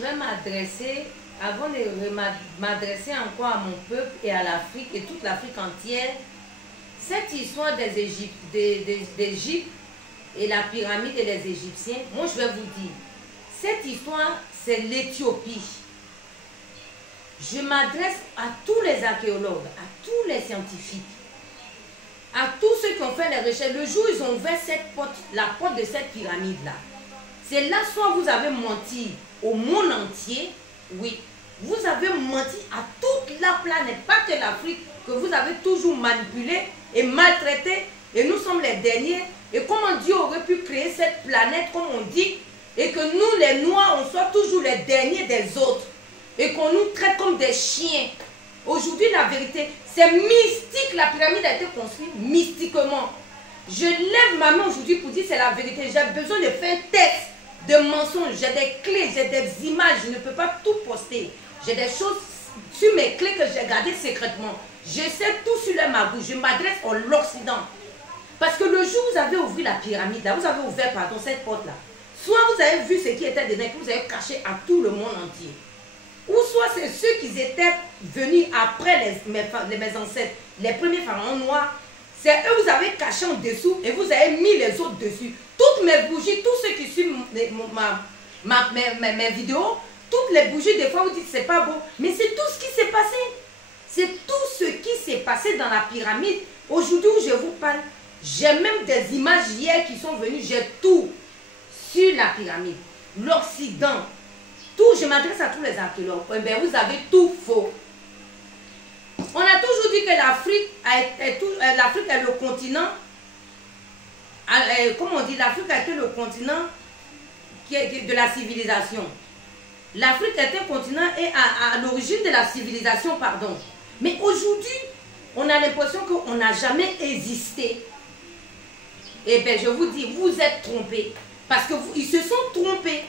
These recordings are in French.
vais m'adresser, avant de m'adresser encore à mon peuple et à l'Afrique et toute l'Afrique entière, cette histoire d'Égypte et la pyramide et les Égyptiens, moi je vais vous dire, cette histoire c'est l'Éthiopie. Je m'adresse à tous les archéologues, à tous les scientifiques, à tous ceux qui ont fait les recherches. Le jour où ils ont ouvert cette porte, la porte de cette pyramide-là, c'est là soit vous avez menti au monde entier, oui, vous avez menti à toute la planète, pas que l'Afrique, que vous avez toujours manipulé et maltraité, et nous sommes les derniers. Et comment Dieu aurait pu créer cette planète, comme on dit, et que nous, les Noirs, on soit toujours les derniers des autres, et qu'on nous traite comme des chiens. Aujourd'hui, la vérité, c'est mystique. La pyramide a été construite mystiquement. Je lève ma main aujourd'hui pour dire c'est la vérité. J'ai besoin de faire un texte de mensonges. J'ai des clés, j'ai des images. Je ne peux pas tout poster. J'ai des choses sur mes clés que j'ai gardées secrètement. Je sais tout sur le magou. Je m'adresse à l'Occident. Parce que le jour où vous avez ouvert la pyramide, là, vous avez ouvert, pardon, cette porte-là, soit vous avez vu ce qui était dedans, que vous avez caché à tout le monde entier. Ou soit c'est ceux qui étaient venus après mes ancêtres, les premiers pharaons noirs. C'est eux que vous avez caché en dessous et vous avez mis les autres dessus. Toutes mes bougies, tous ceux qui suivent mes vidéos, toutes les bougies, des fois vous dites c'est pas beau. Mais c'est tout ce qui s'est passé. C'est tout ce qui s'est passé dans la pyramide. Aujourd'hui où je vous parle, j'ai même des images hier qui sont venues. J'ai tout sur la pyramide. L'Occident. Tout, je m'adresse à tous les archéologues. Eh bien, vous avez tout faux. On a toujours dit que l'Afrique est le continent, comment on dit, l'Afrique a été le continent de la civilisation. L'Afrique est un continent et à l'origine de la civilisation, pardon. Mais aujourd'hui, on a l'impression qu'on n'a jamais existé. Eh bien, je vous dis, vous êtes trompés. Parce qu'ils se sont trompés.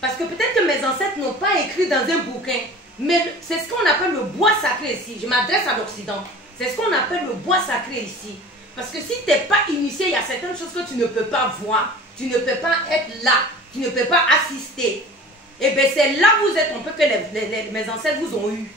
Parce que peut-être que mes ancêtres n'ont pas écrit dans un bouquin. Mais c'est ce qu'on appelle le bois sacré ici. Je m'adresse à l'Occident. C'est ce qu'on appelle le bois sacré ici. Parce que si tu n'es pas initié, il y a certaines choses que tu ne peux pas voir. Tu ne peux pas être là. Tu ne peux pas assister. Et bien c'est là où vous êtes un peu que mes ancêtres vous ont eu.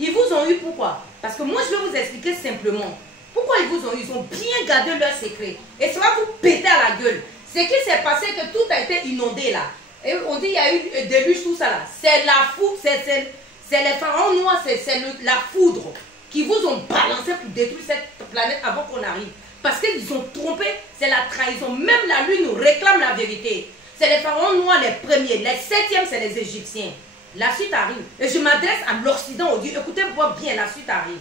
Ils vous ont eu pourquoi? Parce que moi je vais vous expliquer simplement. Pourquoi ils vous ont eu? Ils ont bien gardé leur secret. Et ça va vous péter à la gueule. Ce qui s'est passé, que tout a été inondé là. Et on dit qu'il y a eu des déluge, tout ça là. C'est la foudre, c'est les pharaons noirs, c'est la foudre qui vous ont balancé pour détruire cette planète avant qu'on arrive. Parce qu'ils ont trompé, c'est la trahison. Même la lune nous réclame la vérité. C'est les pharaons noirs les premiers. Les septièmes, c'est les Égyptiens. La suite arrive. Et je m'adresse à l'Occident, on dit, écoutez-moi bien, la suite arrive.